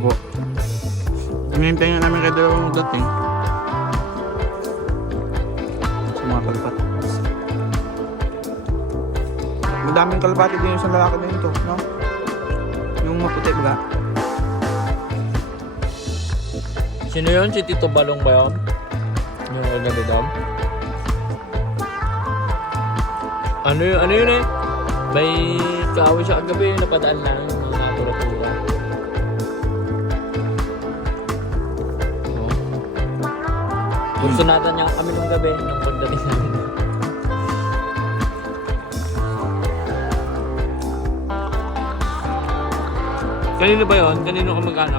Opo. Hinihintay nga namin kayo dalawang magdating. Sa mga kalpat. Madaming kalpati din yung isang lalaki na ito, no? Yung maputi ba? Sino yun? Si Tito Balong ba yun? Yung Orgadidam? Ano yun eh? May kaaway siya kagabi, napadaan lang yung mga tura-tura. Gusto natin niya kami nung gabi, nung pagdating namin. Kanino ba yun? Kanino ka magkaanak?